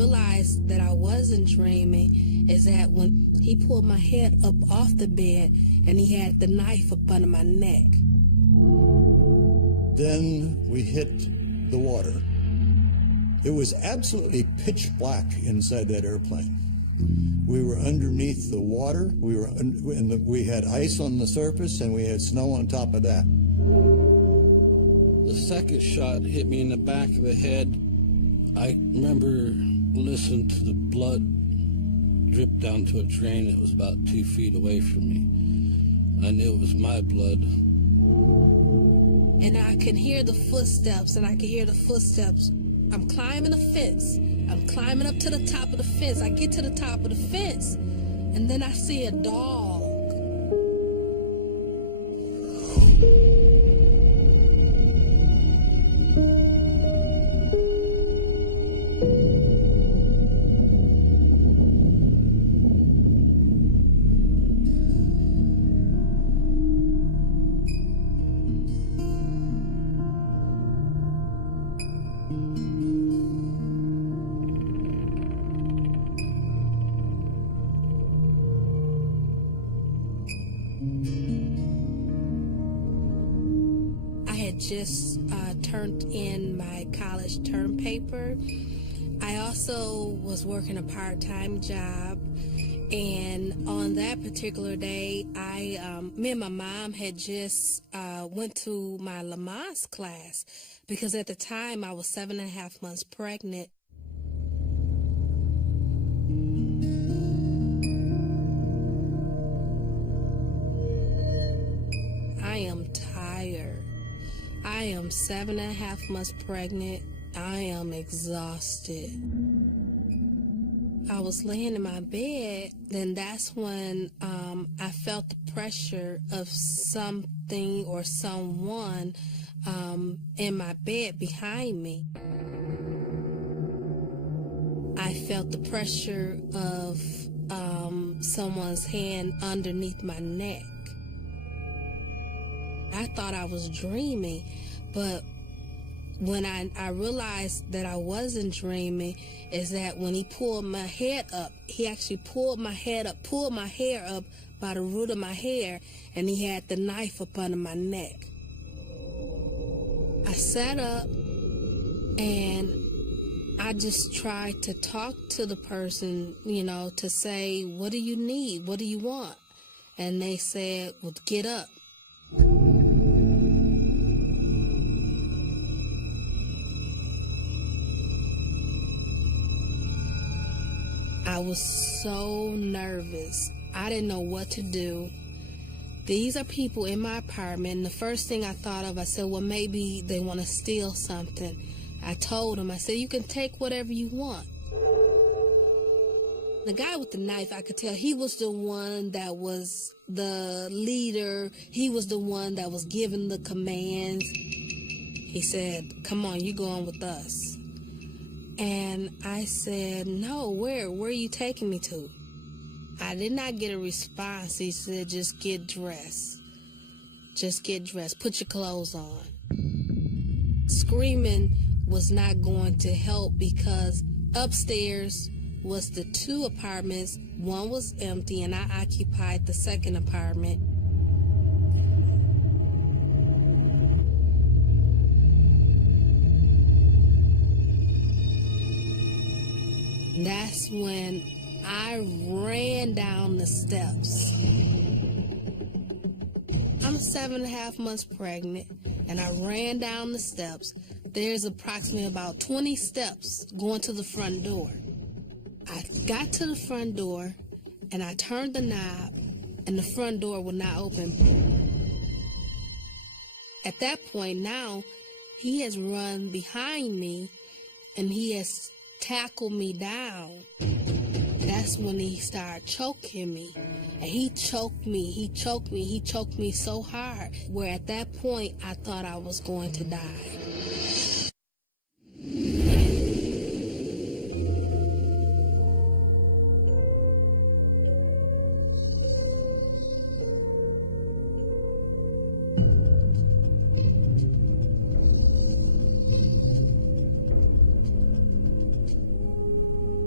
realized that I wasn't dreaming is that when he pulled my head up off the bed and he had the knife up under my neck. Then we hit the water. It was absolutely pitch black inside that airplane. We were underneath the water. We had ice on the surface, and we had snow on top of that. The second shot hit me in the back of the head. I remember listening to the blood drip down to a drain that was about 2 feet away from me. I knew it was my blood. And I could hear the footsteps, I'm climbing the fence. I'm climbing up to the top of the fence. I get to the top of the fence, and then I see a dog. Just turned in my college term paper. I also was working a part-time job, and on that particular day, me and my mom had just went to my Lamaze class because at the time I was 7.5 months pregnant. I am tired. I am 7.5 months pregnant. I am exhausted. I was laying in my bed, then that's when I felt the pressure of something or someone in my bed behind me. I felt the pressure of someone's hand underneath my neck. I thought I was dreaming, but when I realized that I wasn't dreaming is that when he pulled my head up, he actually pulled my hair up by the root of my hair, and he had the knife up under my neck. I sat up and I just tried to talk to the person, to say, what do you need? What do you want? And they said, well, get up. I was so nervous. I didn't know what to do. These are people in my apartment, and the first thing I thought of, I said, well, maybe they want to steal something. I told them, I said, you can take whatever you want. The guy with the knife, I could tell he was the one that was the leader. He was the one that was giving the commands. He said, come on, you going with us. And I said, no, where are you taking me to? I did not get a response. He said, just get dressed. Just get dressed. Put your clothes on. Screaming was not going to help because upstairs was the 2 apartments. One was empty, and I occupied the second apartment. That's when I ran down the steps. I'm 7.5 months pregnant, and I ran down the steps. There's approximately about 20 steps going to the front door. I got to the front door, and I turned the knob, and the front door would not open. At that point now, he has run behind me, and he has tackled me down. That's when he started choking me. And he choked me so hard, where at that point I thought I was going to die.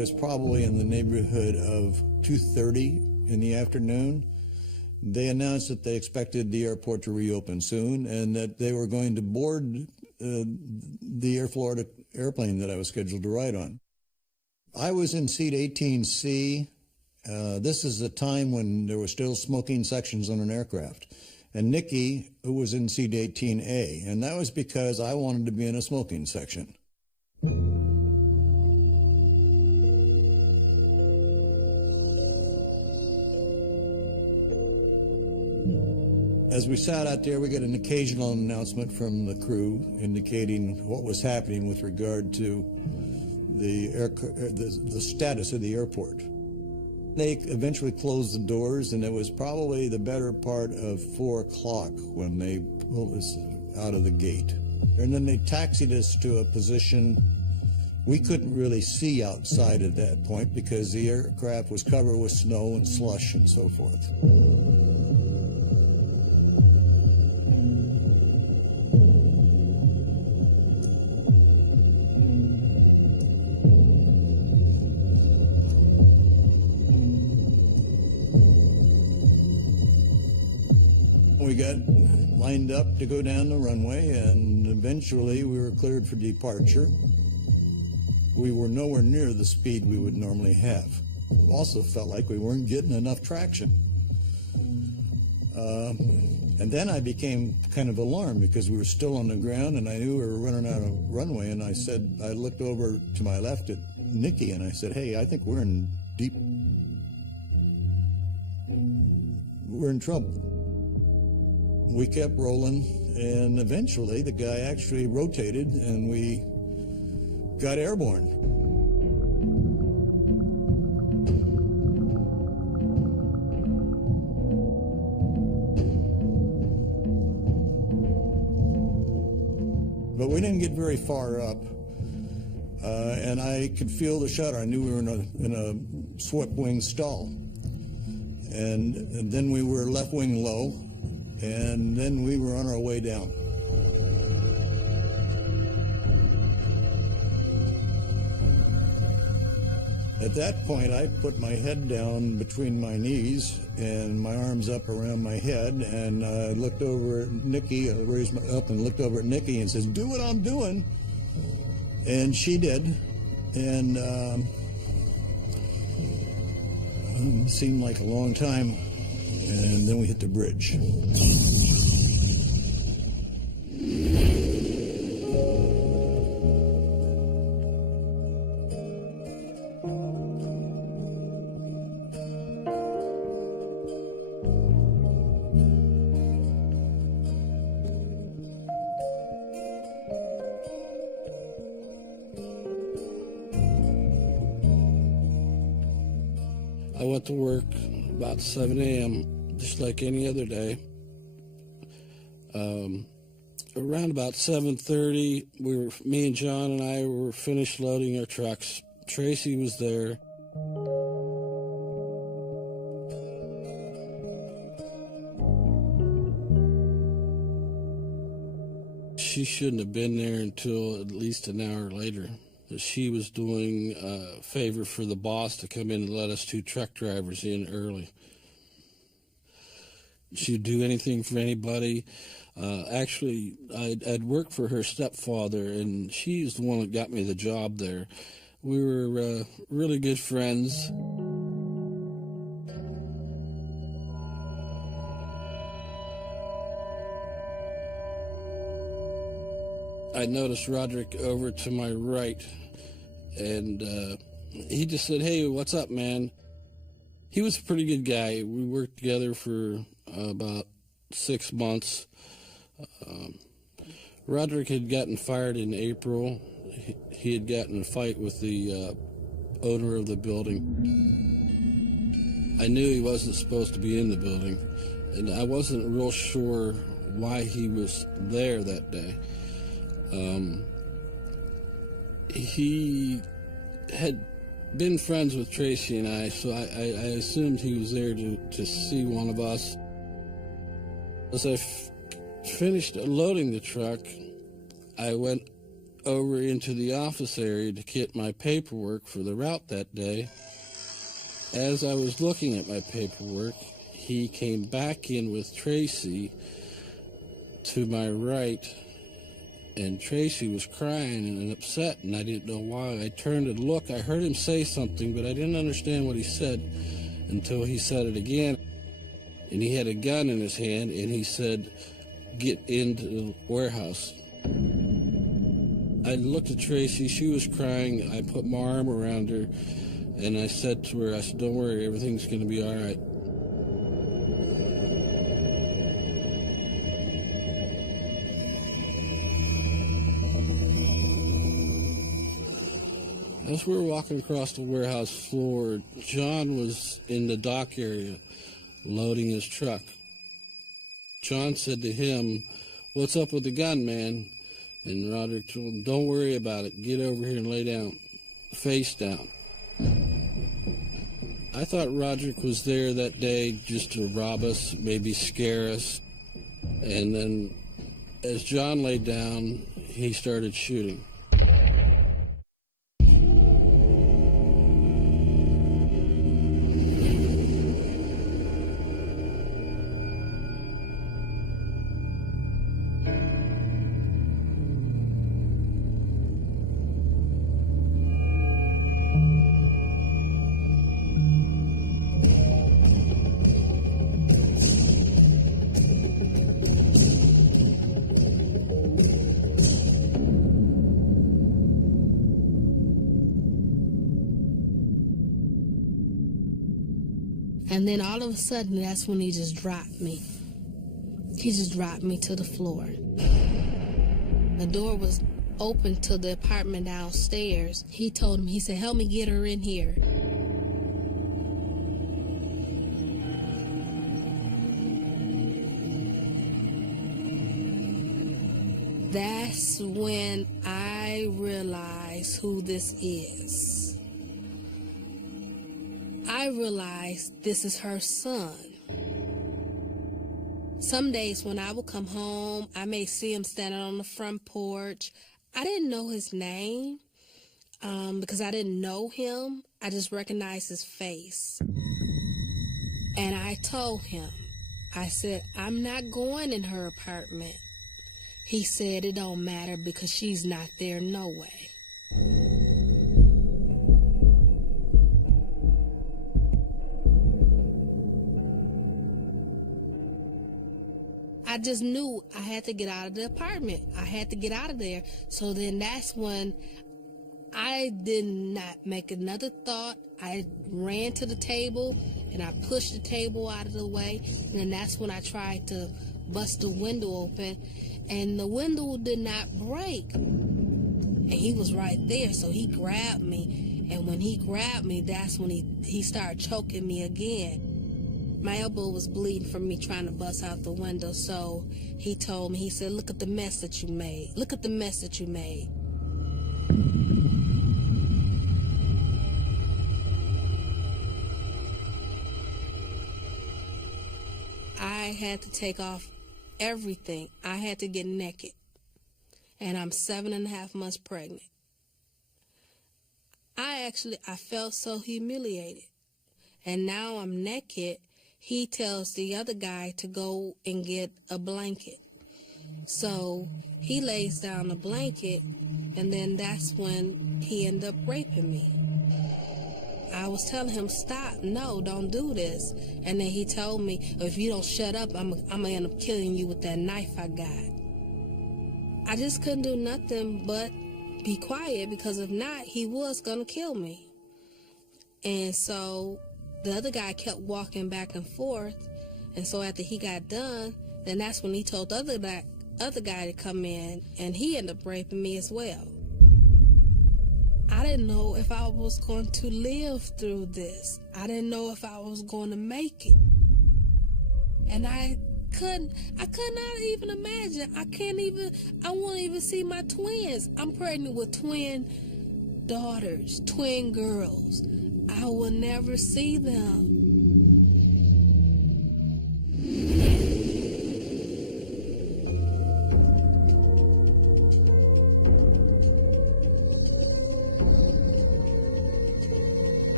was probably in the neighborhood of 2:30 in the afternoon. They announced that they expected the airport to reopen soon and that they were going to board the Air Florida airplane that I was scheduled to ride on. I was in seat 18C. This is the time when there were still smoking sections on an aircraft. And Nikki, who was in seat 18A, and that was because I wanted to be in a smoking section. As we sat out there, we got an occasional announcement from the crew indicating what was happening with regard to the status of the airport. They eventually closed the doors, and it was probably the better part of 4 o'clock when they pulled us out of the gate. And then they taxied us to a position we couldn't really see outside at that point because the aircraft was covered with snow and slush and so forth. We got lined up to go down the runway, and eventually we were cleared for departure. We were nowhere near the speed we would normally have. Also felt like we weren't getting enough traction. And then I became kind of alarmed because we were still on the ground, and I knew we were running out of runway, and I looked over to my left at Nikki, and I said, "Hey, I think we're in trouble." We kept rolling, and eventually the guy actually rotated, and we got airborne. But we didn't get very far up, and I could feel the shudder. I knew we were in a swept wing stall. And then we were left wing low, and then we were on our way down. At that point, I put my head down between my knees and my arms up around my head, and I looked over at Nikki. I raised up and looked over at Nikki and said, "Do what I'm doing." And she did, and it seemed like a long time, and then we hit the bridge. I went to work about 7 a.m., just like any other day. Around about 7:30, me and John and I were finished loading our trucks. Tracy was there. She shouldn't have been there until at least an hour later. She was doing a favor for the boss to come in and let us two truck drivers in early. She'd do anything for anybody. Actually, I'd worked for her stepfather, and she's the one that got me the job there. We were really good friends. I noticed Roderick over to my right, and he just said, "Hey, what's up, man?" He was a pretty good guy. We worked together for about 6 months. Roderick had gotten fired in April. He had gotten in a fight with the owner of the building. I knew he wasn't supposed to be in the building, and I wasn't real sure why he was there that day. He had been friends with Tracy and I, so I assumed he was there to see one of us. As I finished loading the truck, I went over into the office area to get my paperwork for the route that day. As I was looking at my paperwork, he came back in with Tracy to my right, and Tracy was crying and upset, and I didn't know why. I turned to look. I heard him say something, but I didn't understand what he said until he said it again. And he had a gun in his hand, and he said, "Get into the warehouse." I looked at Tracy. She was crying. I put my arm around her, and I said to her, "Don't worry, everything's going to be all right." As we were walking across the warehouse floor, John was in the dock area loading his truck. John said to him, "What's up with the gun, man?" And Roderick told him, "Don't worry about it. Get over here and lay down, face down." I thought Roderick was there that day just to rob us, maybe scare us. And then as John laid down, he started shooting. And then all of a sudden, that's when he just dropped me. He just dropped me to the floor. The door was open to the apartment downstairs. He told him, he said, "Help me get her in here." That's when I realized who this is. I realized this is her son. Some days when I would come home, I may see him standing on the front porch. I didn't know his name because I didn't know him. I just recognized his face. And I told him, I said, "I'm not going in her apartment." He said, "It don't matter because she's not there no way." I just knew I had to get out of the apartment. I had to get out of there. So then that's when I did not make another thought. I ran to the table and I pushed the table out of the way. And then that's when I tried to bust the window open. And the window did not break. And he was right there, so he grabbed me. And when he grabbed me, that's when he started choking me again. My elbow was bleeding from me trying to bust out the window, so he told me, he said, "Look at the mess that you made. Look at the mess that you made." I had to take off everything. I had to get naked. And I'm 7.5 months pregnant. I felt so humiliated. And now I'm naked. He tells the other guy to go and get a blanket. So he lays down a blanket, and then that's when he ended up raping me. I was telling him, "Stop, no, don't do this." And then he told me, "If you don't shut up, I'm gonna end up killing you with that knife I got." I just couldn't do nothing but be quiet, because if not, he was gonna kill me. And so the other guy kept walking back and forth, and so after he got done, then that's when he told the other guy to come in, and he ended up raping me as well. I didn't know if I was going to live through this. I didn't know if I was going to make it. And I could not even imagine. I won't even see my twins. I'm pregnant with twin daughters, twin girls. I will never see them.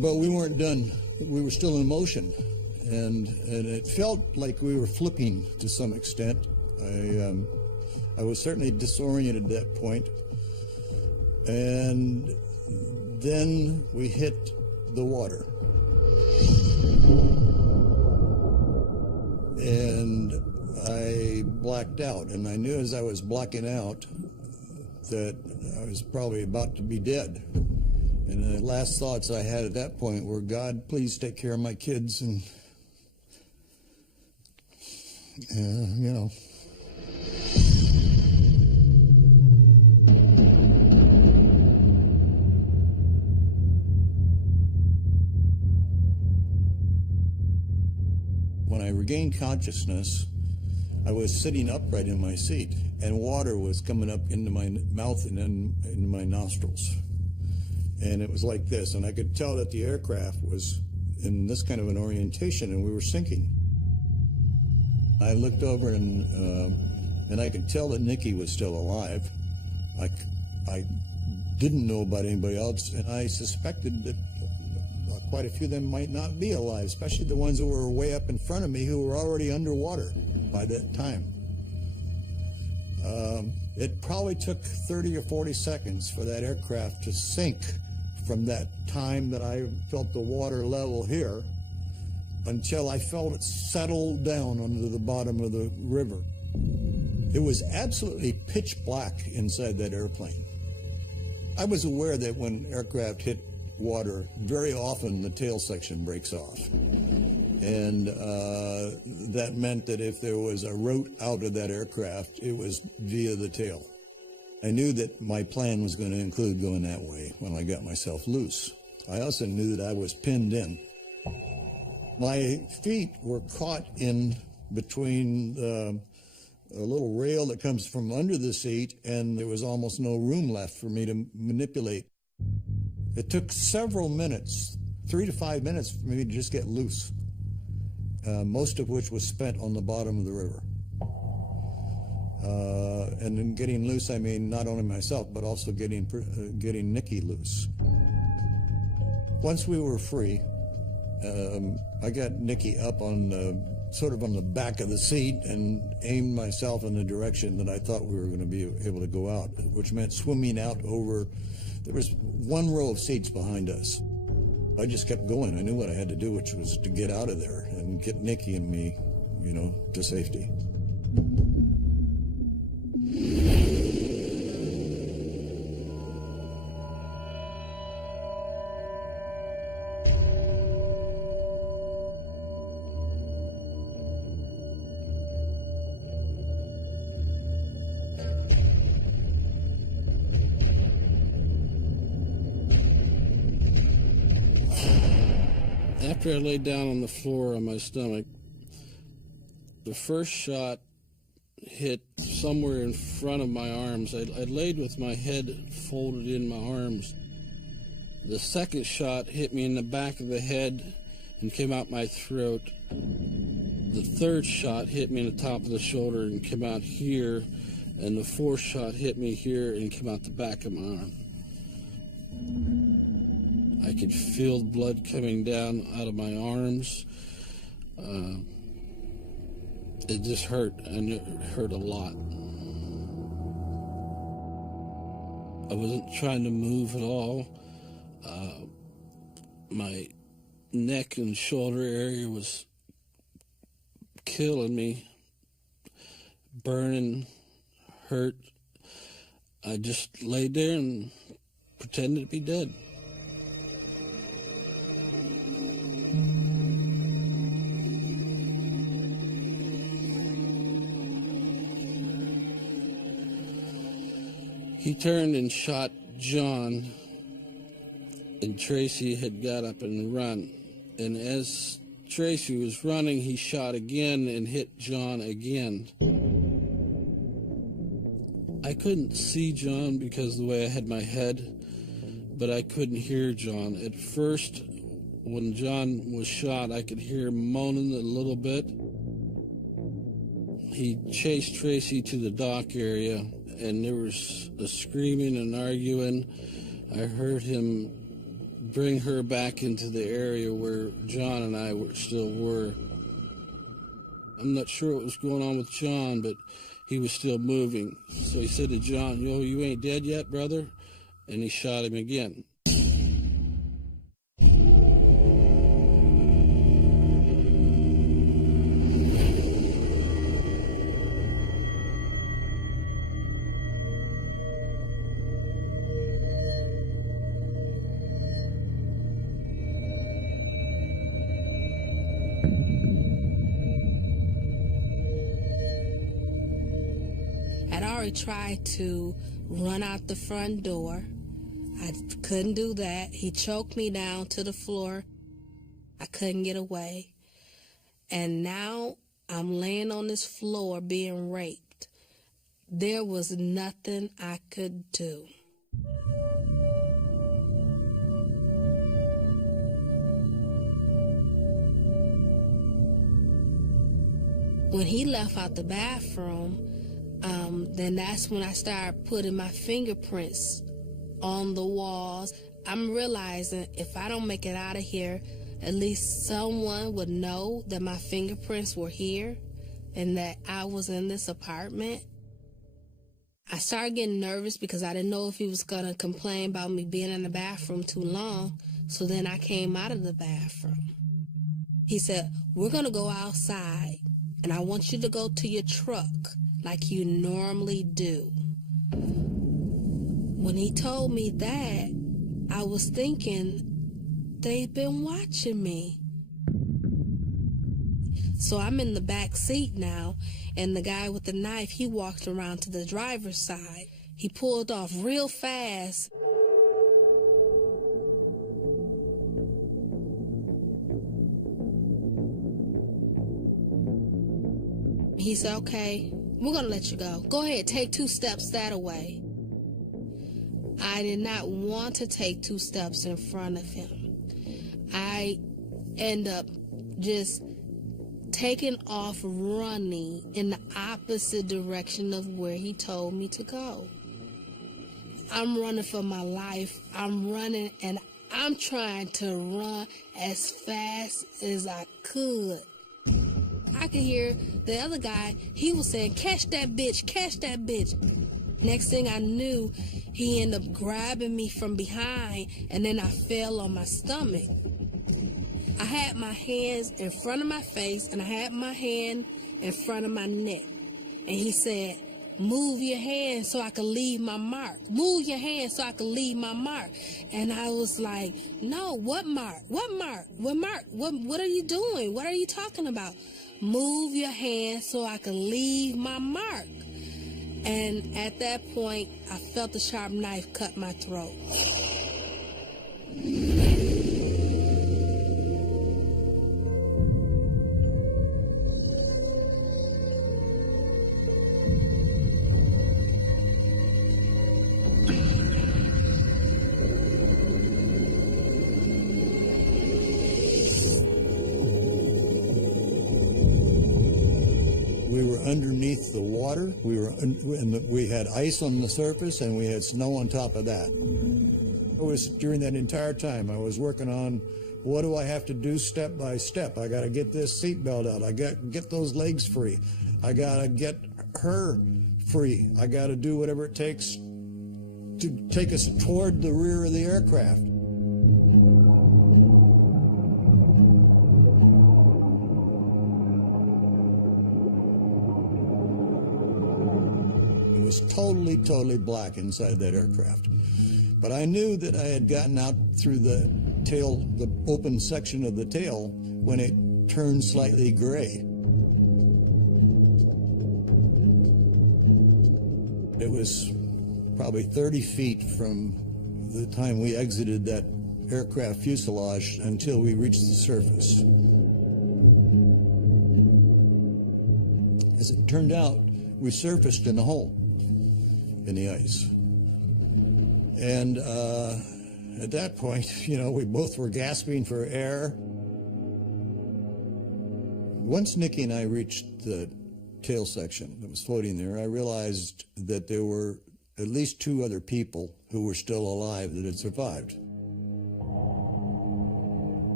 But we weren't done. We were still in motion, and it felt like we were flipping to some extent. I was certainly disoriented at that point, and then we hit the water. And I blacked out, and I knew as I was blacking out that I was probably about to be dead. And the last thoughts I had at that point were, God, please take care of my kids, and, you know. When I regained consciousness, I was sitting upright in my seat, and water was coming up into my mouth and then into my nostrils. And it was like this, and I could tell that the aircraft was in this kind of an orientation, and we were sinking. I looked over, and I could tell that Nikki was still alive. I didn't know about anybody else, and I suspected that quite a few of them might not be alive, especially the ones who were way up in front of me who were already underwater by that time. It probably took 30 or 40 seconds for that aircraft to sink from that time that I felt the water level here until I felt it settle down under the bottom of the river. It was absolutely pitch black inside that airplane. I was aware that when aircraft hit water, very often the tail section breaks off. And that meant that if there was a route out of that aircraft, it was via the tail. I knew that my plan was going to include going that way when I got myself loose. I also knew that I was pinned in. My feet were caught in between a little rail that comes from under the seat, and there was almost no room left for me to manipulate. It took several minutes, 3 to 5 minutes, for me to just get loose, most of which was spent on the bottom of the river. And in getting loose, I mean not only myself, but also getting Nikki loose. Once we were free, I got Nikki up on sort of on the back of the seat and aimed myself in the direction that I thought we were going to be able to go out, which meant swimming out over. There was one row of seats behind us. I just kept going. I knew what I had to do, which was to get out of there and get Nikki and me, you know, to safety. After I laid down on the floor on my stomach, the first shot hit somewhere in front of my arms. I laid with my head folded in my arms. The second shot hit me in the back of the head and came out my throat. The third shot hit me in the top of the shoulder and came out here, and the fourth shot hit me here and came out the back of my arm. I could feel the blood coming down out of my arms. It just hurt, and it hurt a lot. I wasn't trying to move at all. My neck and shoulder area was killing me, burning, hurt. I just laid there and pretended to be dead. He turned and shot John, and Tracy had got up and run. And as Tracy was running, he shot again and hit John again. I couldn't see John because of the way I had my head, but I couldn't hear John. At first, when John was shot, I could hear him moaning a little bit. He chased Tracy to the dock area, and there was a screaming and arguing. I heard him bring her back into the area where John and I still were. I'm not sure what was going on with John, but he was still moving. So he said to John, "Yo, you ain't dead yet, brother?" And he shot him again. I'd already tried to run out the front door. I couldn't do that. He choked me down to the floor. I couldn't get away. And now I'm laying on this floor being raped. There was nothing I could do. When he left out the bathroom, then that's when I started putting my fingerprints on the walls. I'm realizing if I don't make it out of here, at least someone would know that my fingerprints were here and that I was in this apartment. I started getting nervous because I didn't know if he was going to complain about me being in the bathroom too long. So then I came out of the bathroom. He said, "We're going to go outside, and I want you to go to your truck like you normally do." When he told me that, I was thinking, they've been watching me. So I'm in the back seat now, and the guy with the knife, he walked around to the driver's side. He pulled off real fast. He said, "Okay, we're going to let you go. Go ahead, take 2 steps that way." I did not want to take 2 steps in front of him. I end up just taking off running in the opposite direction of where he told me to go. I'm running for my life. I'm running, and I'm trying to run as fast as I could. I could hear the other guy, he was saying, "Catch that bitch, catch that bitch." Next thing I knew, he ended up grabbing me from behind, and then I fell on my stomach. I had my hands in front of my face, and I had my hand in front of my neck. And he said, "Move your hand so I can leave my mark. Move your hand so I can leave my mark." And I was like, "No, what mark? What mark? What mark? What are you doing? What are you talking about? Move your hand so I can leave my mark." And at that point, I felt the sharp knife cut my throat. We were underneath the water. We had ice on the surface, and we had snow on top of that. It was during that entire time I was working on, what do I have to do step by step? I got to get this seatbelt out. I got to get those legs free. I got to get her free. I got to do whatever it takes to take us toward the rear of the aircraft. It was totally black inside that aircraft. But I knew that I had gotten out through the tail, the open section of the tail, when it turned slightly gray. It was probably 30 feet from the time we exited that aircraft fuselage until we reached the surface. As it turned out, we surfaced in a hole in the ice. And at that point, you know, we both were gasping for air. Once Nikki and I reached the tail section that was floating there, I realized that there were at least 2 other people who were still alive that had survived.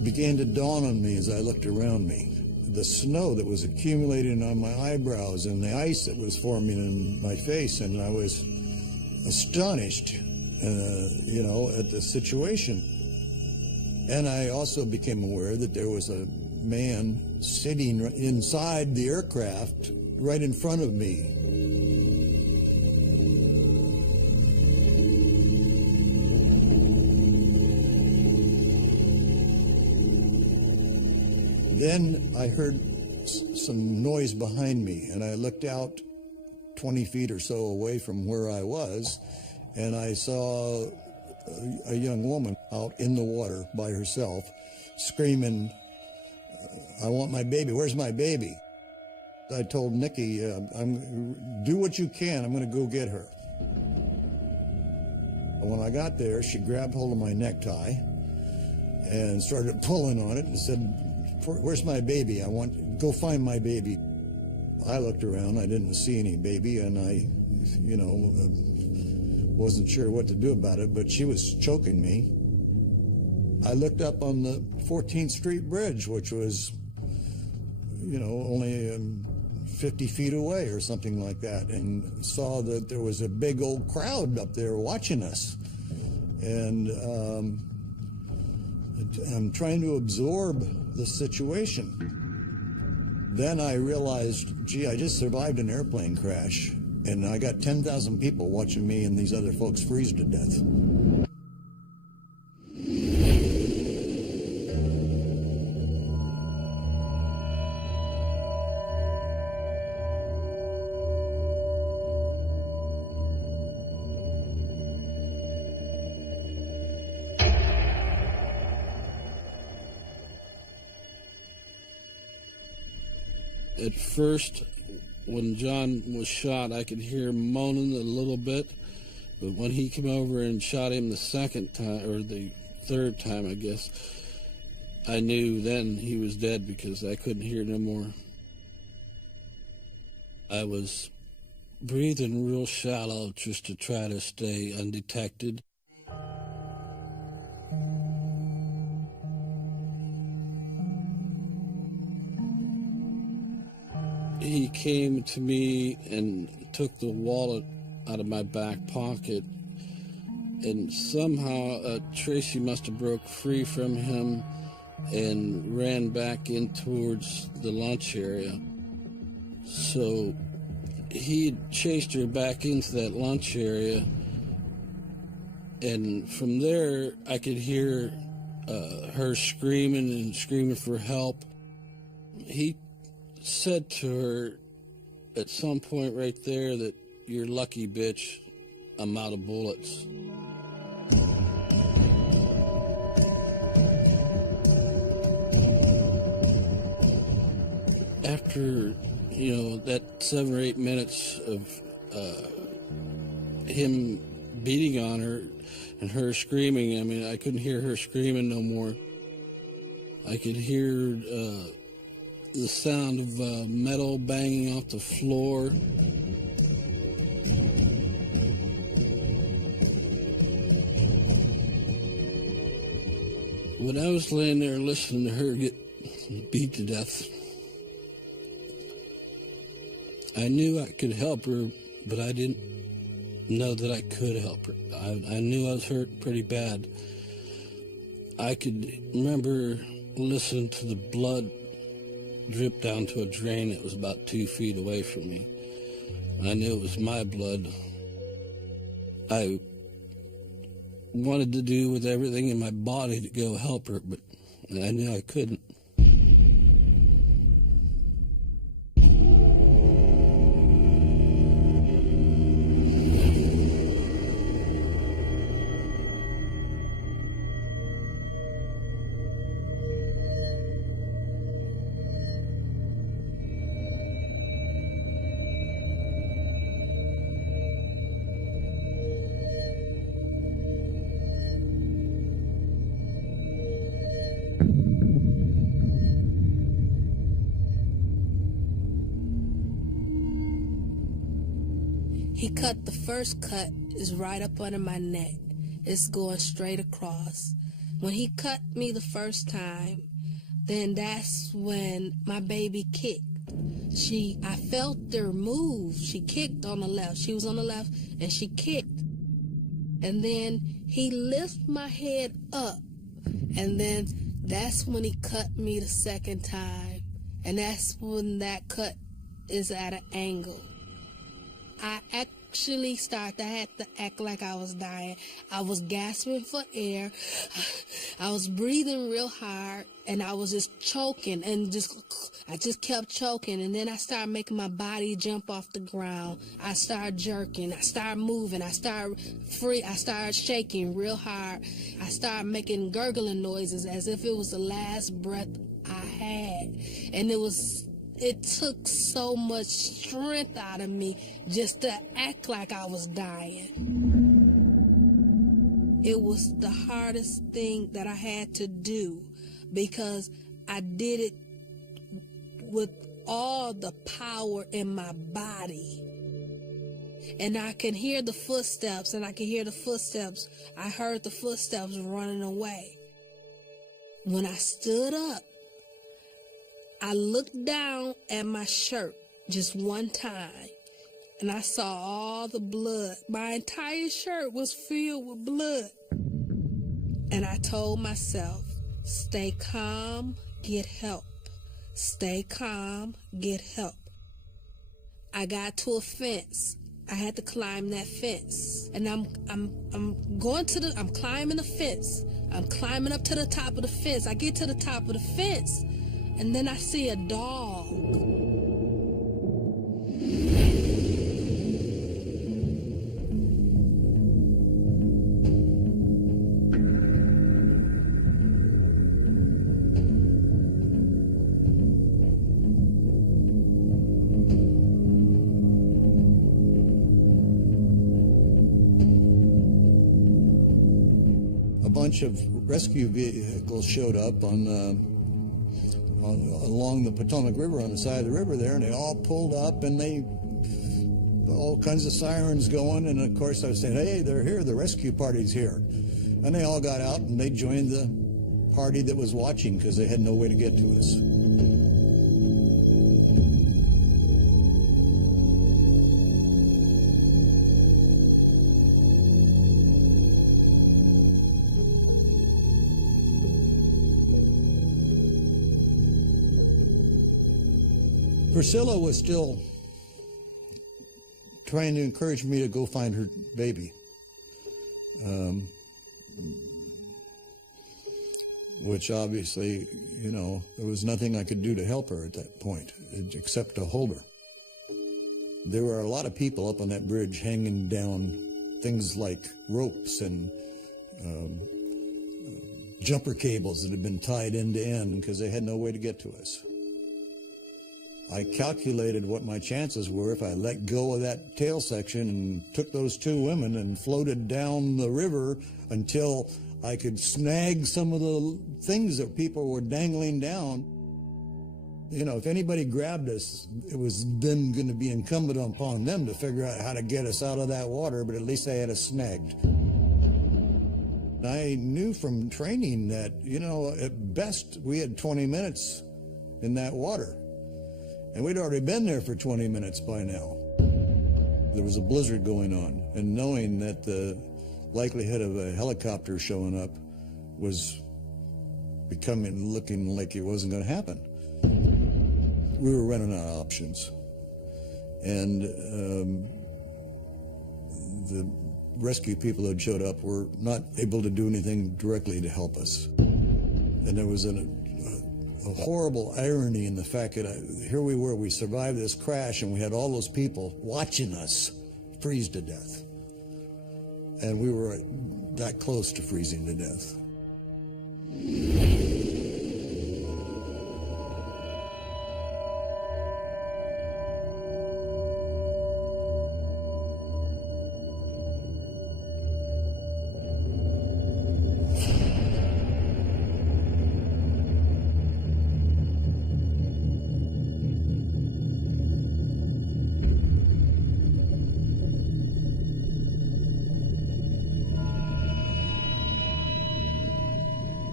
began to dawn on me as I looked around me. The snow that was accumulating on my eyebrows and the ice that was forming in my face, and I was astonished, at the situation. And I also became aware that there was a man sitting inside the aircraft right in front of me. Then I heard some noise behind me, and I looked out 20 feet or so away from where I was, and I saw a young woman out in the water by herself, screaming, "I want my baby, where's my baby?" I told Nikki, do what you can, I'm going to go get her. When I got there, she grabbed hold of my necktie and started pulling on it and said, "Where's my baby? Go find my baby." I looked around, I didn't see any baby, and I, wasn't sure what to do about it, but she was choking me. I looked up on the 14th Street Bridge, which was, only 50 feet away or something like that, and saw that there was a big old crowd up there watching us. And I'm trying to absorb the situation. Then I realized, gee, I just survived an airplane crash, and I got 10,000 people watching me and these other folks freeze to death. At first, when John was shot, I could hear him moaning a little bit, but when he came over and shot him the second time, or the third time, I guess, I knew then he was dead because I couldn't hear no more. I was breathing real shallow just to try to stay undetected. He came to me and took the wallet out of my back pocket, and somehow Tracy must have broke free from him and ran back in towards the lunch area. So he chased her back into that lunch area, and from there I could hear her screaming for help. He said to her at some point right there that, "You're lucky, bitch, I'm out of bullets." After, that 7 or 8 minutes of him beating on her and her screaming, I couldn't hear her screaming no more. I could hear the sound of metal banging off the floor. When I was laying there listening to her get beat to death, I knew I could help her, but I didn't know that I could help her. I knew I was hurt pretty bad. I could remember listening to the blood drip down to a drain that was about 2 feet away from me. I knew it was my blood. I wanted to do with everything in my body to go help her, but I knew I couldn't. He cut, the first cut is right up under my neck. It's going straight across. When he cut me the first time, then that's when my baby kicked. I felt her move. She kicked on the left. She was on the left and she kicked. And then he lifted my head up. And then that's when he cut me the second time. And that's when that cut is at an angle. I had to act like I was dying. I was gasping for air. I was breathing real hard, and I was just choking, and I just kept choking. And then I started making my body jump off the ground. I started jerking. I started moving. I started shaking real hard. I started making gurgling noises as if it was the last breath I had. And it took so much strength out of me just to act like I was dying. It was the hardest thing that I had to do because I did it with all the power in my body. And I can hear the footsteps, I heard the footsteps running away. When I stood up, I looked down at my shirt just one time, and I saw all the blood. My entire shirt was filled with blood. And I told myself, stay calm, get help. Stay calm, get help. I got to a fence. I had to climb that fence. And I'm climbing the fence. I'm climbing up to the top of the fence. I get to the top of the fence. And then I see a dog. A bunch of rescue vehicles showed up along the Potomac River, on the side of the river there, and they all pulled up, and all kinds of sirens going, and of course I was saying, hey, they're here, the rescue party's here. And they all got out and they joined the party that was watching because they had no way to get to us. Priscilla was still trying to encourage me to go find her baby, which obviously, there was nothing I could do to help her at that point except to hold her. There were a lot of people up on that bridge hanging down things like ropes and jumper cables that had been tied end to end because they had no way to get to us. I calculated what my chances were if I let go of that tail section and took those two women and floated down the river until I could snag some of the things that people were dangling down. If anybody grabbed us, it was then going to be incumbent upon them to figure out how to get us out of that water, but at least they had us snagged. I knew from training that, at best we had 20 minutes in that water. And we'd already been there for 20 minutes by now. There was a blizzard going on, and knowing that the likelihood of a helicopter showing up was looking like it wasn't going to happen. We were running out of options. And the rescue people who had showed up were not able to do anything directly to help us. And there was a horrible irony in the fact that here we were, we survived this crash, and we had all those people watching us freeze to death. And we were that close to freezing to death.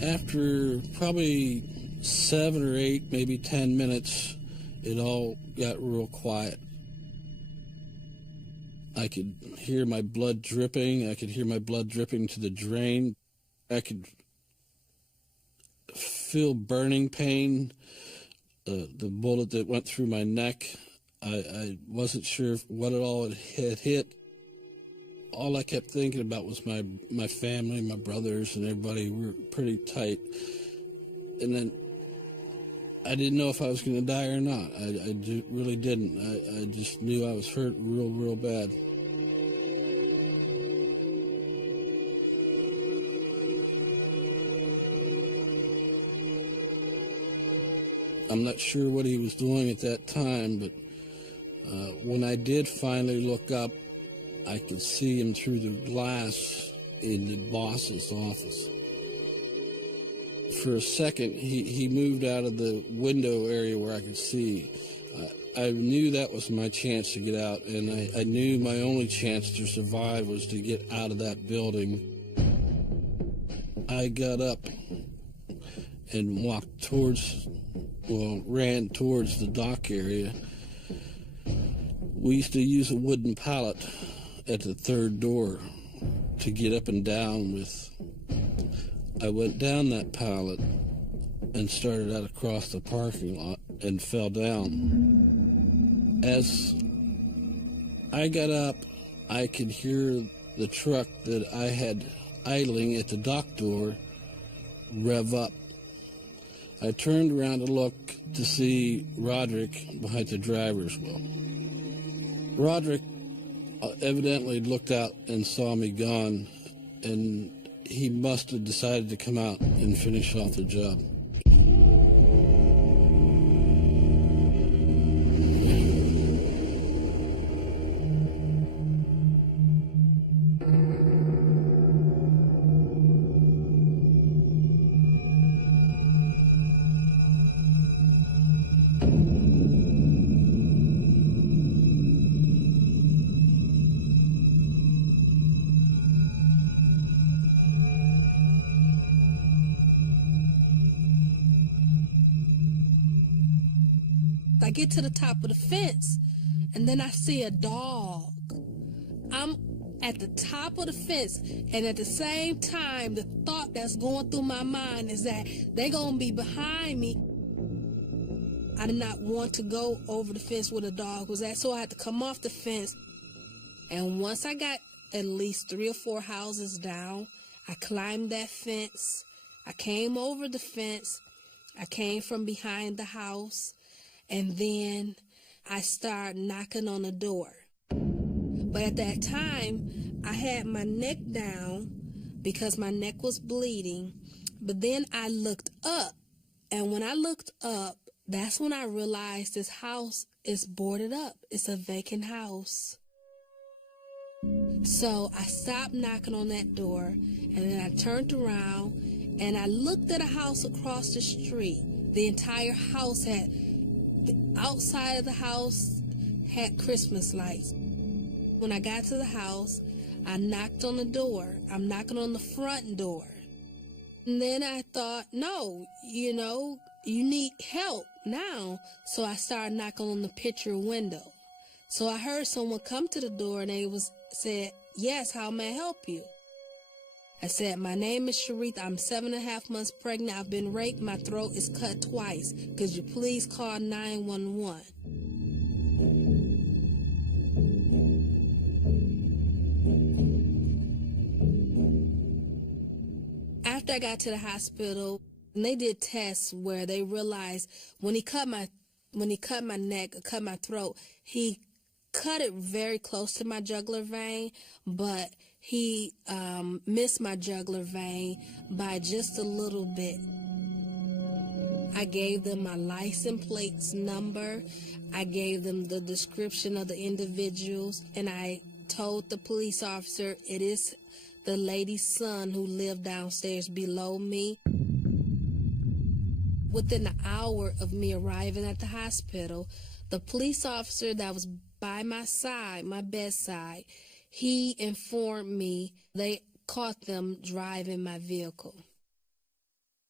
After probably 7 or 8, maybe 10 minutes, it all got real quiet. I could hear my blood dripping. I could hear my blood dripping to the drain. I could feel burning pain, the bullet that went through my neck. I wasn't sure what it all had hit. All I kept thinking about was my family, my brothers, and everybody. We were pretty tight. And then I didn't know if I was going to die or not. I really didn't. I just knew I was hurt real bad. I'm not sure what he was doing at that time, but when I did finally look up, I could see him through the glass in the boss's office. For a second, he moved out of the window area where I could see. I knew that was my chance to get out, and I knew my only chance to survive was to get out of that building. I got up and ran towards the dock area. We used to use a wooden pallet at the third door to get up and down with. I went down that pallet and started out across the parking lot and fell down. As I got up, I could hear the truck that I had idling at the dock door rev up. I turned around to look to see Roderick behind the driver's wheel. Roderick evidently looked out and saw me gone, and he must have decided to come out and finish off the job. I get to the top of the fence, and then I see a dog. I'm at the top of the fence, and at the same time, the thought that's going through my mind is that they're going to be behind me. I did not want to go over the fence where the dog was at, so I had to come off the fence. And once I got at least 3 or 4 houses down, I climbed that fence. I came over the fence. I came from behind the house. And then I started knocking on the door. But at that time, I had my neck down because my neck was bleeding. But then I looked up. And when I looked up, that's when I realized this house is boarded up. It's a vacant house. So I stopped knocking on that door. And then I turned around and I looked at a house across the street. The entire house had... The outside of the house had Christmas lights. When I got to the house, I knocked on the door. I'm knocking on the front door. And then I thought, no, you need help now. So I started knocking on the picture window. So I heard someone come to the door and they said, yes, how may I help you? I said, my name is Sharith. I'm 7.5 months pregnant. I've been raped. My throat is cut twice. Could you please call 911? After I got to the hospital, and they did tests where they realized when he cut my neck, cut my throat, he cut it very close to my jugular vein, but he missed my jugular vein by just a little bit. I gave them my license plates number. I gave them the description of the individuals, and I told the police officer it is the lady's son who lived downstairs below me. Within an hour of me arriving at the hospital, the police officer that was by my side, my bedside, he informed me they caught them driving my vehicle.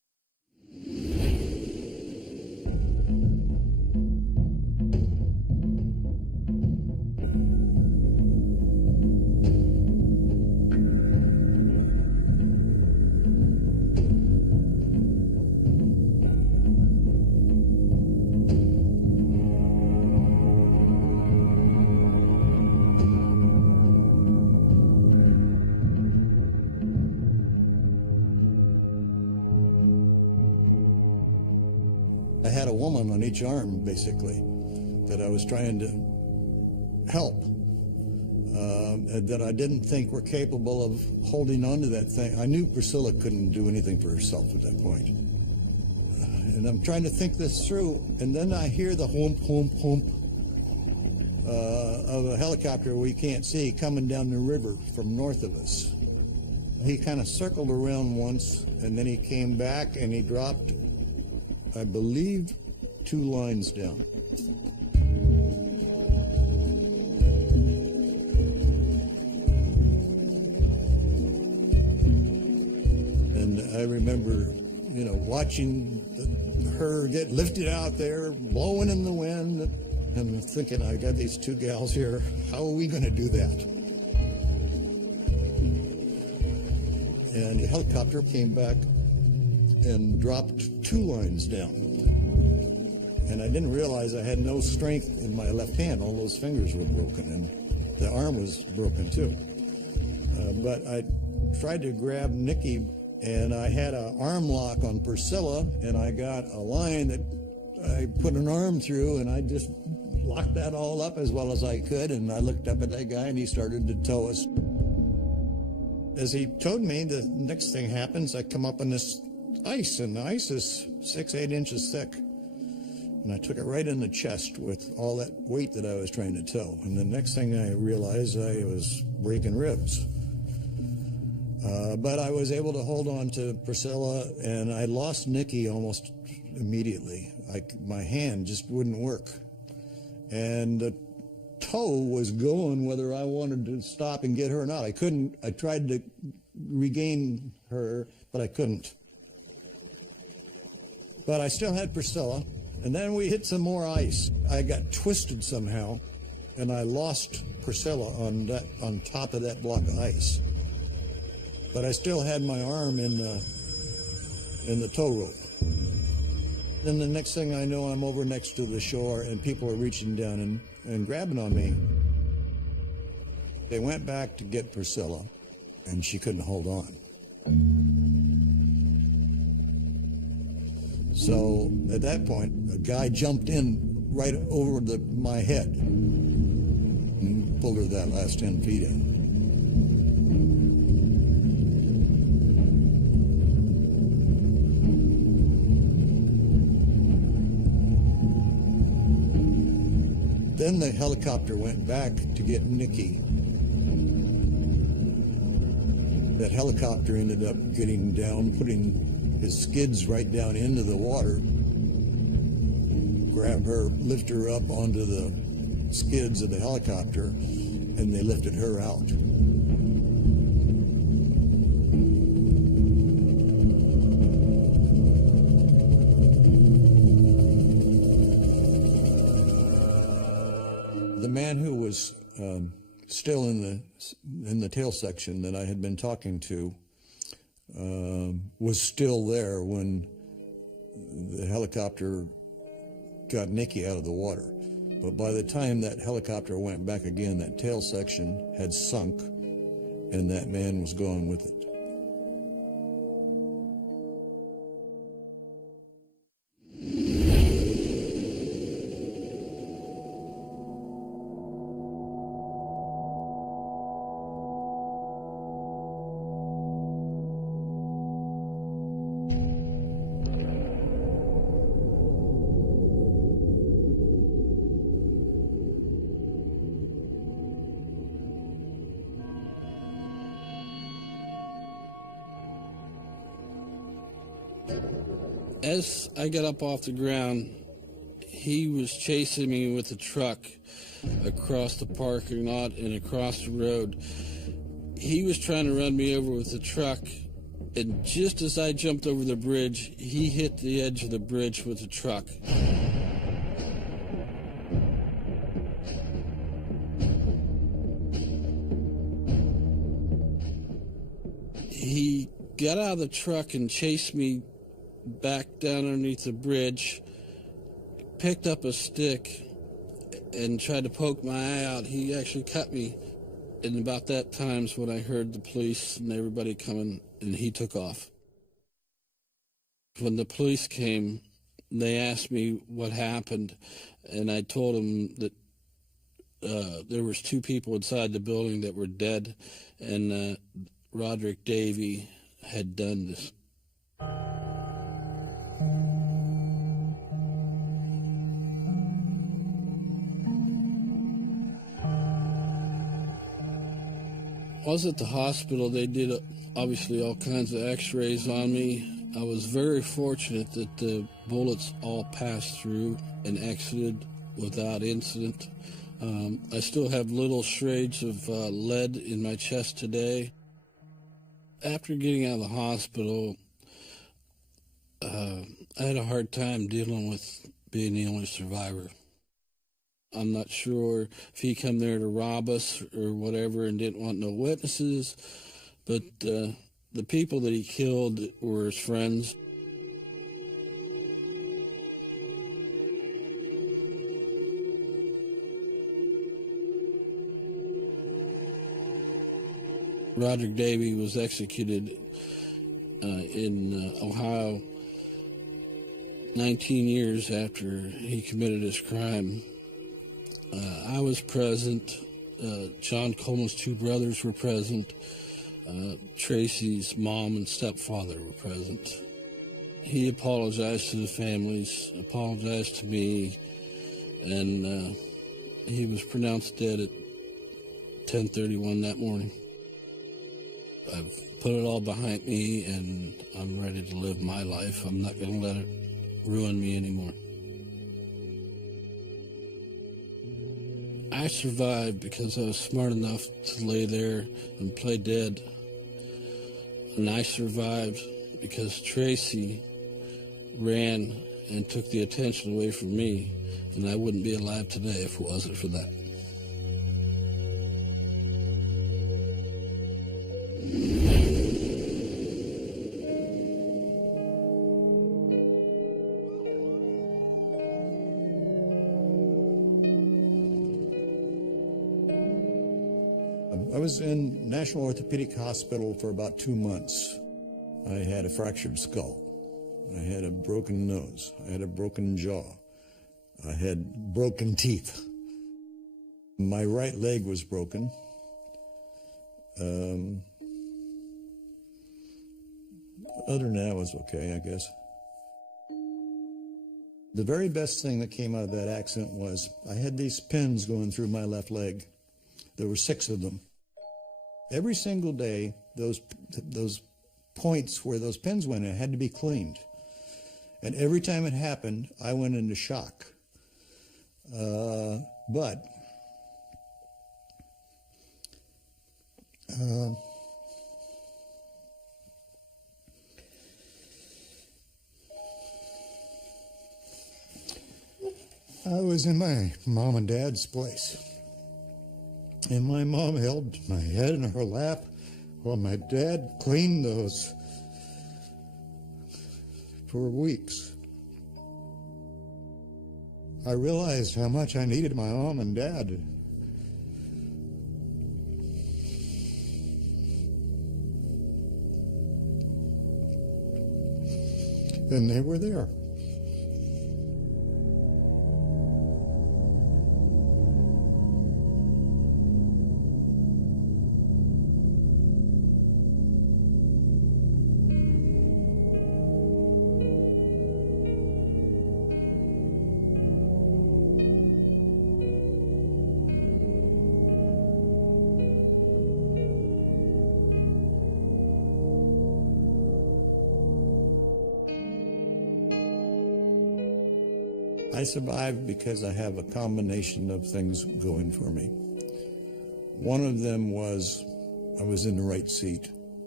I had a woman on each arm, basically, that I was trying to help, that I didn't think were capable of holding on to that thing. I knew Priscilla couldn't do anything for herself at that point. And I'm trying to think this through, and then I hear the whoomp, whoomp, whoomp of a helicopter we can't see coming down the river from north of us. He kind of circled around once, and then he came back and he dropped, I believe, 2 lines down. And I remember, watching her get lifted out there, blowing in the wind, and thinking, I got these 2 gals here. How are we going to do that? And the helicopter came back and dropped 2 lines down. And I didn't realize I had no strength in my left hand. All those fingers were broken, and the arm was broken too. But I tried to grab Nikki, and I had an arm lock on Priscilla, and I got a line that I put an arm through, and I just locked that all up as well as I could, and I looked up at that guy, and he started to tow us. As he towed me, the next thing happens, I come up on this ice, and the ice is 6-8 inches thick. And I took it right in the chest with all that weight that I was trying to tow. And the next thing I realized, I was breaking ribs. But I was able to hold on to Priscilla, and I lost Nikki almost immediately. My hand just wouldn't work. And the tow was going whether I wanted to stop and get her or not. I couldn't. I tried to regain her, but I couldn't. But I still had Priscilla. And then we hit some more ice. I got twisted somehow, and I lost Priscilla on top of that block of ice. But I still had my arm in the tow rope. Then the next thing I know, I'm over next to the shore, and people are reaching down and grabbing on me. They went back to get Priscilla, and she couldn't hold on. So at that point, a guy jumped in right over my head and pulled her that last 10 feet in. Then the helicopter went back to get Nikki. That helicopter ended up getting down, putting his skids right down into the water, grabbed her, lift her up onto the skids of the helicopter, and they lifted her out. The man who was still in the tail section that I had been talking to was still there when the helicopter got Nikki out of the water. But by the time that helicopter went back again, that tail section had sunk, and that man was gone with it. As I got up off the ground, he was chasing me with a truck across the parking lot and across the road. He was trying to run me over with the truck, And just as I jumped over the bridge, he hit the edge of the bridge with a truck. He got out of the truck and chased me back down underneath the bridge, picked up a stick and tried to poke my eye out. He actually cut me. And about that time's when I heard the police and everybody coming, and he took off. When the police came, they asked me what happened, and I told them that there was 2 people inside the building that were dead, and Roderick Davey had done this. I was at the hospital. They did obviously all kinds of x-rays on me. I was very fortunate that the bullets all passed through and exited without incident. I still have little shreds of lead in my chest today. After getting out of the hospital, I had a hard time dealing with being the only survivor. I'm not sure if he come there to rob us or whatever and didn't want no witnesses, but the people that he killed were his friends. Roderick Davey was executed in Ohio 19 years after he committed his crime. I was present. John Coleman's 2 brothers were present. Tracy's mom and stepfather were present. He apologized to the families, apologized to me, and he was pronounced dead at 10:31 that morning. I've put it all behind me, and I'm ready to live my life. I'm not going to let it ruin me anymore. I survived because I was smart enough to lay there and play dead. And I survived because Tracy ran and took the attention away from me, and I wouldn't be alive today if it wasn't for that. I was in National Orthopedic Hospital for about 2 months. I had a fractured skull. I had a broken nose. I had a broken jaw. I had broken teeth. My right leg was broken. Other than that, it was okay, I guess. The very best thing that came out of that accident was I had these pins going through my left leg. There were 6 of them. Every single day, those points where those pins went in had to be cleaned. And every time it happened, I went into shock. But I was in my mom and dad's place. And my mom held my head in her lap while my dad cleaned those for weeks. I realized how much I needed my mom and dad. And they were there. I survived because I have a combination of things going for me. One of them was I was in the right seat.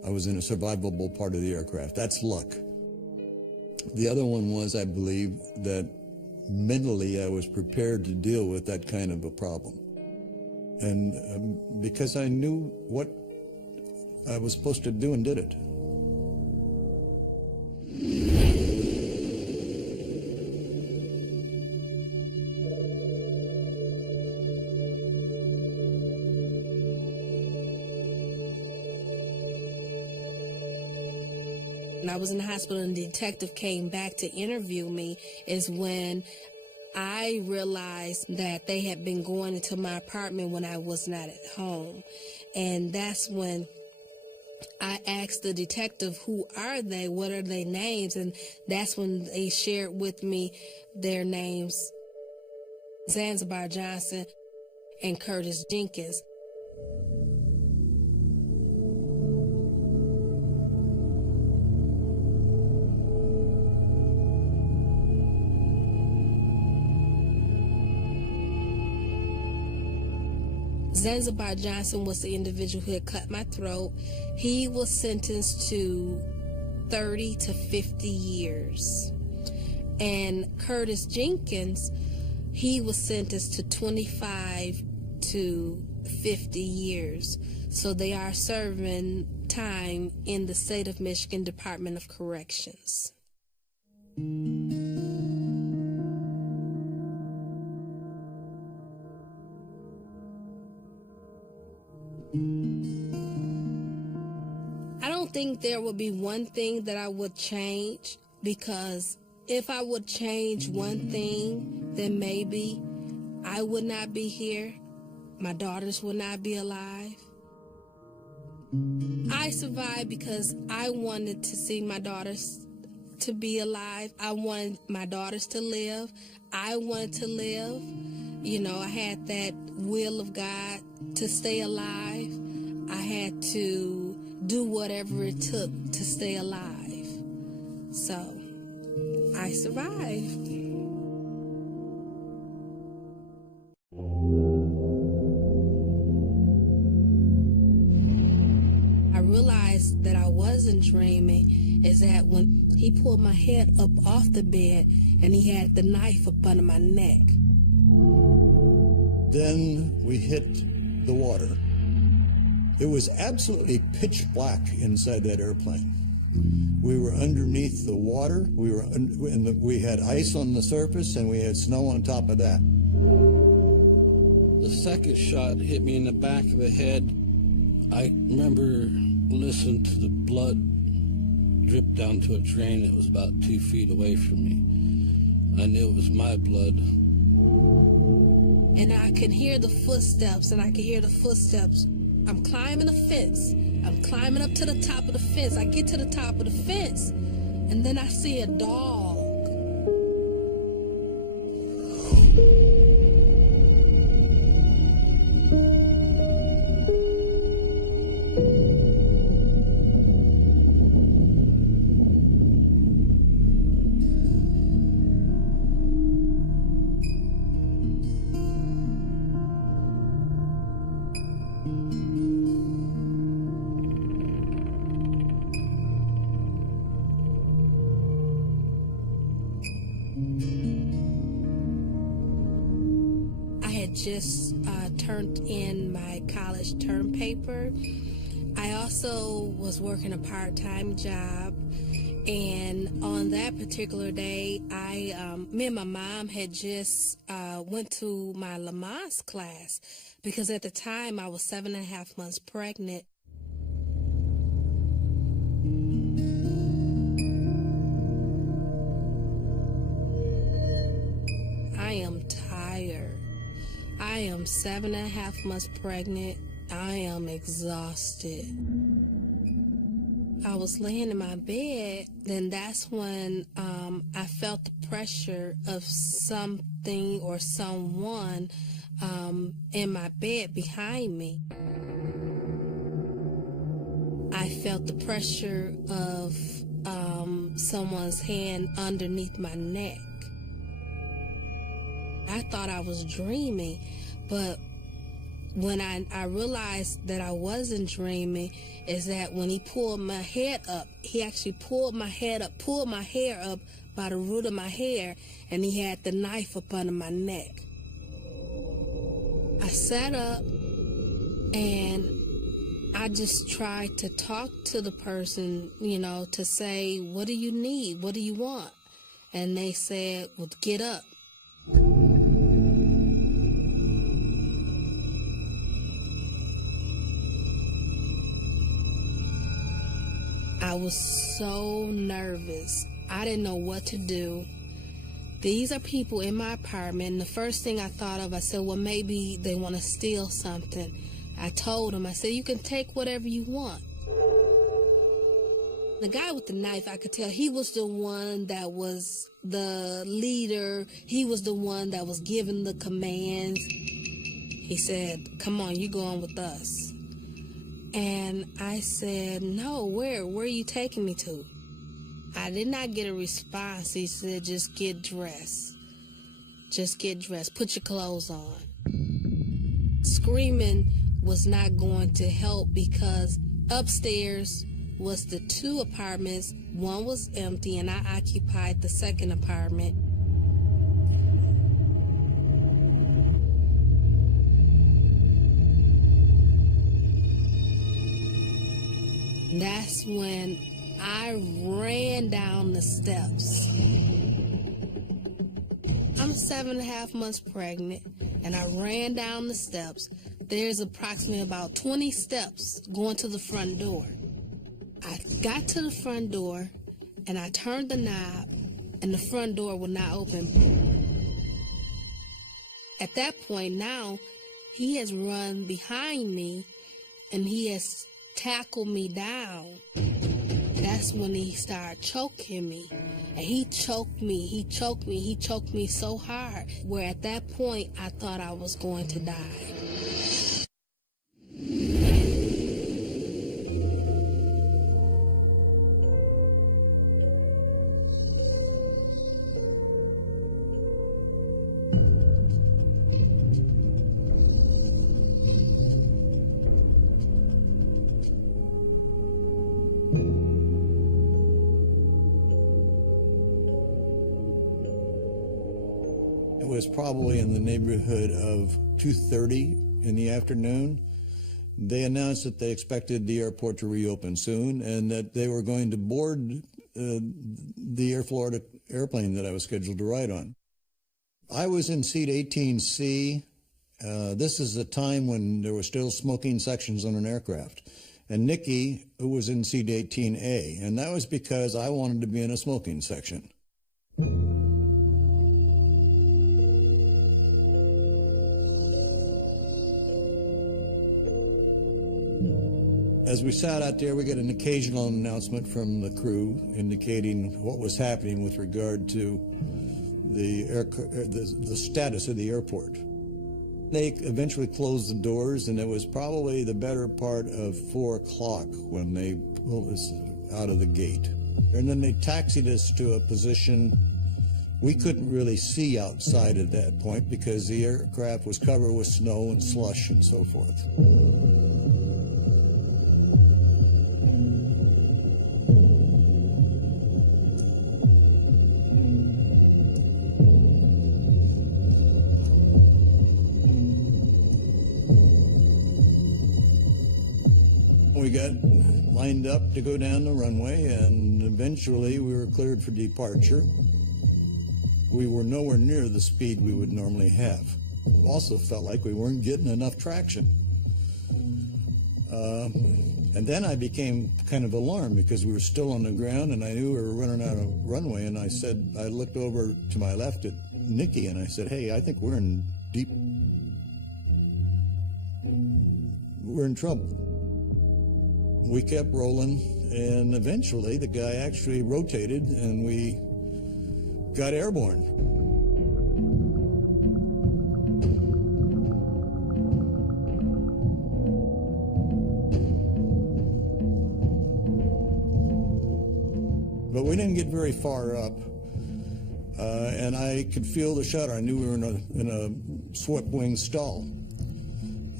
I was in a survivable part of the aircraft. That's luck. The other one was, I believe, that mentally I was prepared to deal with that kind of a problem. And because I knew what I was supposed to do and did it. When I was in the hospital and the detective came back to interview me is when I realized that they had been going into my apartment when I was not at home. And that's when I asked the detective, who are they? What are their names? And that's when they shared with me their names, Zanzibar Johnson and Curtis Jenkins. Zanzibar Johnson was the individual who had cut my throat. He was sentenced to 30 to 50 years. And Curtis Jenkins, he was sentenced to 25 to 50 years. So they are serving time in the state of Michigan Department of Corrections. I don't think there would be one thing that I would change, because if I would change one thing, then maybe I would not be here. My daughters would not be alive. I survived because I wanted to see my daughters to be alive. I wanted my daughters to live. I wanted to live. You know, I had that will of God to stay alive. I had to do whatever it took to stay alive. So, I survived. I realized that I wasn't dreaming is that when he pulled my head up off the bed and he had the knife up under my neck. Then we hit the water. It was absolutely pitch black inside that airplane. We were underneath the water. We had ice on the surface, and we had snow on top of that. The second shot hit me in the back of the head. I remember listening to the blood drip down to a drain that was about 2 feet away from me. I knew it was my blood. And I could hear the footsteps, I'm climbing a fence. I'm climbing up to the top of the fence. I get to the top of the fence, and then I see a dog. Just turned in my college term paper. I also was working a part-time job, and on that particular day, me and my mom had just went to my Lamaze class, because at the time I was 7.5 months pregnant. I am tired. I am 7.5 months pregnant. I am exhausted. I was laying in my bed, then that's when I felt the pressure of something or someone in my bed behind me. I felt the pressure of someone's hand underneath my neck. I thought I was dreaming, but when I realized that I wasn't dreaming is that when he pulled my head up, he actually pulled my hair up by the root of my hair, and he had the knife up under my neck. I sat up and I just tried to talk to the person, to say, what do you need? What do you want? And they said, well, get up. I was so nervous. I didn't know what to do. These are people in my apartment, and the first thing I thought of, I said, well, maybe they want to steal something. I told them, I said, you can take whatever you want. The guy with the knife, I could tell he was the one that was the leader. He was the one that was giving the commands. He said, come on, you going with us. And I said, no, where are you taking me to? I did not get a response. He said, just get dressed. Just get dressed. Put your clothes on. Screaming was not going to help because upstairs was the 2 apartments. One was empty, and I occupied the second apartment. That's when I ran down the steps. I'm 7.5 months pregnant, and I ran down the steps. There's approximately about 20 steps going to the front door. I got to the front door, and I turned the knob, and the front door would not open. At that point now, he has run behind me, and he has tackled me down. That's when he started choking me. And he choked me so hard, where at that point I thought I was going to die. It was probably in the neighborhood of 2:30 in the afternoon. They announced that they expected the airport to reopen soon and that they were going to board the Air Florida airplane that I was scheduled to ride on. I was in seat 18C. This is the time when there were still smoking sections on an aircraft. And Nikki, who was in seat 18A, and that was because I wanted to be in a smoking section. As we sat out there, we got an occasional announcement from the crew indicating what was happening with regard to the status of the airport. They eventually closed the doors, and it was probably the better part of 4 o'clock when they pulled us out of the gate. And then they taxied us to a position we couldn't really see outside at that point because the aircraft was covered with snow and slush and so forth. We got lined up to go down the runway, and eventually we were cleared for departure. We were nowhere near the speed we would normally have. Also felt like we weren't getting enough traction. And then I became kind of alarmed because we were still on the ground, and I knew we were running out of runway, and I looked over to my left at Nikki, and I said, hey, I think we're in trouble. We kept rolling, and eventually the guy actually rotated, and we got airborne. But we didn't get very far up, and I could feel the shudder. I knew we were in a swept-wing stall.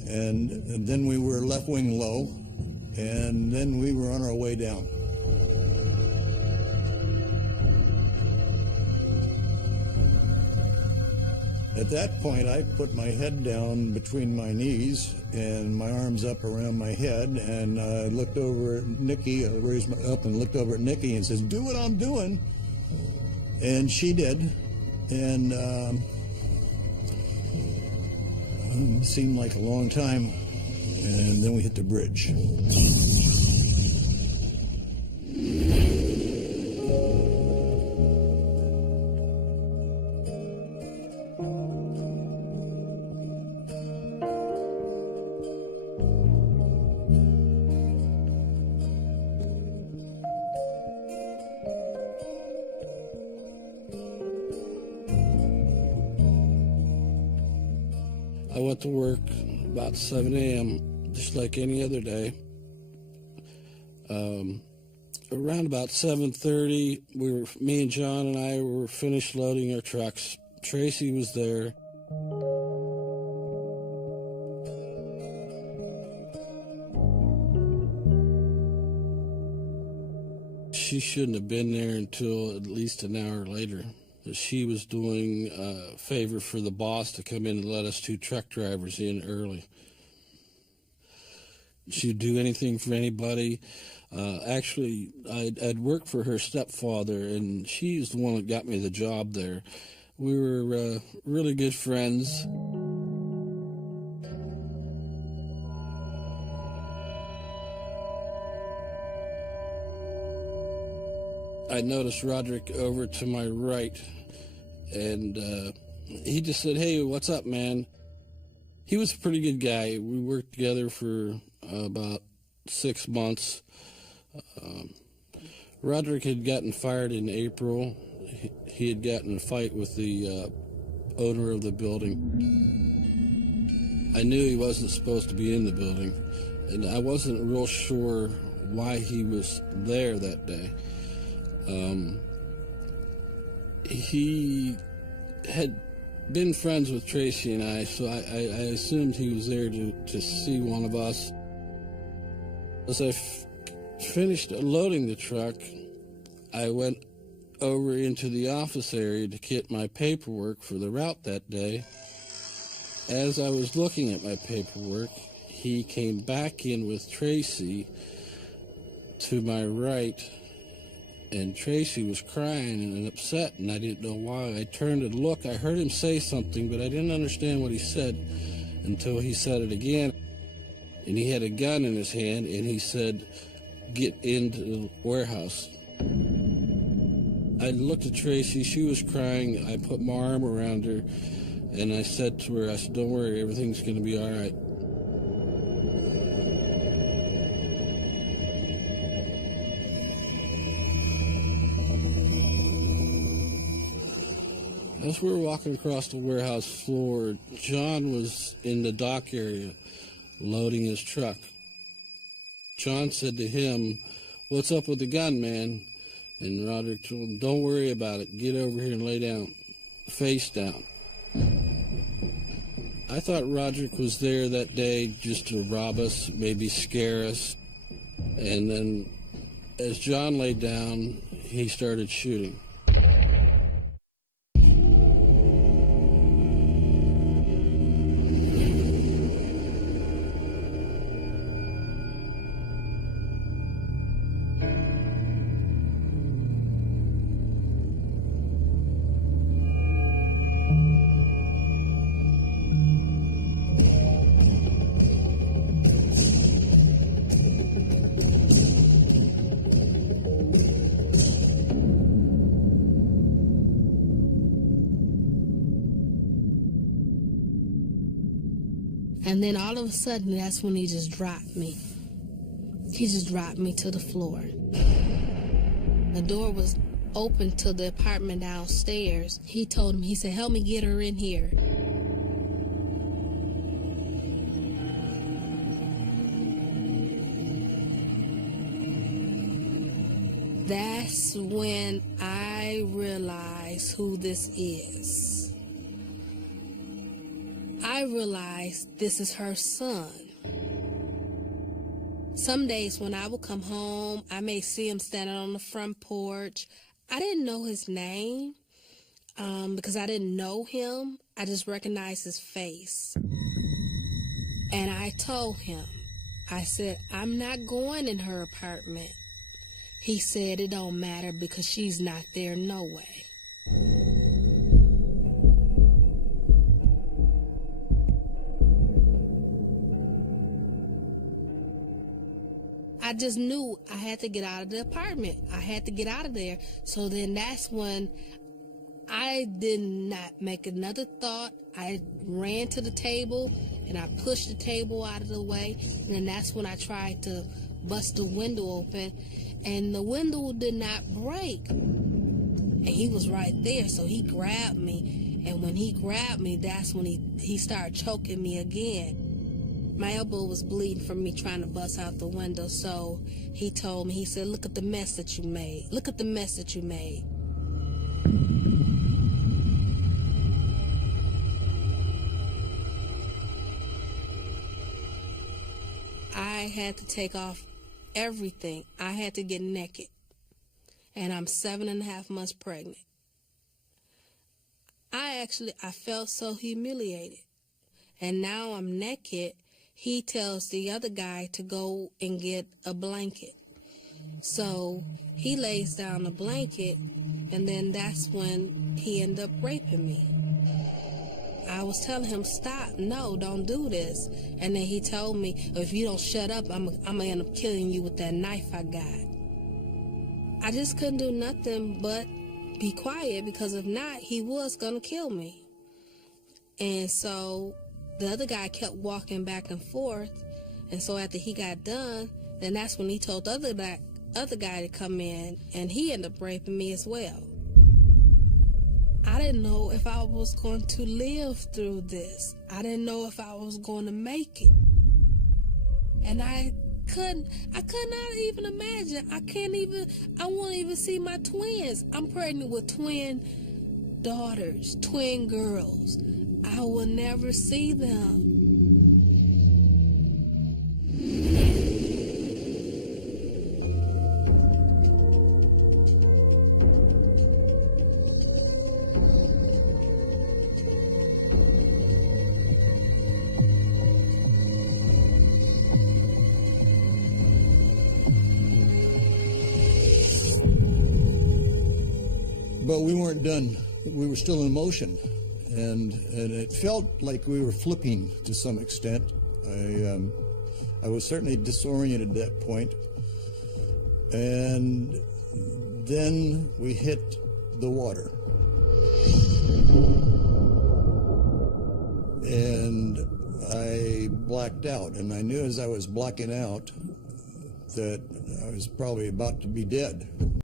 and then we were left wing low, and then we were on our way down. At that point, I put my head down between my knees and my arms up around my head, and I looked over at Nikki. I raised up and looked over at Nikki and says, "Do what I'm doing." And she did, and it seemed like a long time, and then we hit the bridge. I went to work about 7 a.m., just like any other day. Around about 7:30, me and John and I were finished loading our trucks. Tracy was there. She shouldn't have been there until at least an hour later. She was doing a favor for the boss to come in and let us 2 truck drivers in early. She'd do anything for anybody. Actually, I'd worked for her stepfather, and she's the one that got me the job there. We were really good friends. I noticed Roderick over to my right, and he just said, "Hey, what's up, man?" He was a pretty good guy. We worked together for about 6 months. Roderick had gotten fired in April. He had gotten in a fight with the owner of the building. I knew he wasn't supposed to be in the building, and I wasn't real sure why he was there that day. He had been friends with Tracy and I, so I assumed he was there to see one of us. As I finished loading the truck, I went over into the office area to get my paperwork for the route that day. As I was looking at my paperwork, he came back in with Tracy to my right, and Tracy was crying and upset, and I didn't know why. I turned to look. I heard him say something, but I didn't understand what he said until he said it again. And he had a gun in his hand, and he said, "Get into the warehouse." I looked at Tracy. She was crying. I put my arm around her, and I said to her, "Don't worry, everything's going to be all right." As we were walking across the warehouse floor, John was in the dock area loading his truck. John said to him, "What's up with the gun, man?" And Roderick told him, "Don't worry about it. Get over here and lay down, face down." I thought Roderick was there that day just to rob us, maybe scare us. And then as John laid down, he started shooting. And then all of a sudden, that's when he just dropped me. He just dropped me to the floor. The door was open to the apartment downstairs. He told him, he said, "Help me get her in here." That's when I realized who this is. I I realized this is her son. Some days when I would come home, I may see him standing on the front porch. I didn't know his name because I didn't know him. I just recognized his face. And I told him, I said, I'm not going in her apartment. He said, it don't matter because she's not there no way. I just knew I had to get out of the apartment. I had to get out of there. So then that's when I did not make another thought. I ran to the table and I pushed the table out of the way. And then that's when I tried to bust the window open. And the window did not break. And he was right there, so he grabbed me. And when he grabbed me, that's when he started choking me again. My elbow was bleeding from me trying to bust out the window, so he told me, he said, look at the mess that you made. Look at the mess that you made. I had to take off everything. I had to get naked. And I'm 7.5 months pregnant. I felt so humiliated. And now I'm naked. He tells the other guy to go and get a blanket. So he lays down a blanket, and then that's when he ended up raping me. I was telling him, stop, no, don't do this. And then he told me, if you don't shut up, I'm going to end up killing you with that knife I got. I just couldn't do nothing but be quiet, because if not, he was going to kill me. And so the other guy kept walking back and forth, and so after he got done, then that's when he told the other guy to come in, and he ended up raping me as well. I didn't know if I was going to live through this. I didn't know if I was going to make it. And I could not even imagine. I won't even see my twins. I'm pregnant with twin daughters, twin girls. I will never see them. But we weren't done. We were still in motion. And it felt like we were flipping to some extent. I was certainly disoriented at that point. And then we hit the water. And I blacked out. And I knew as I was blacking out that I was probably about to be dead.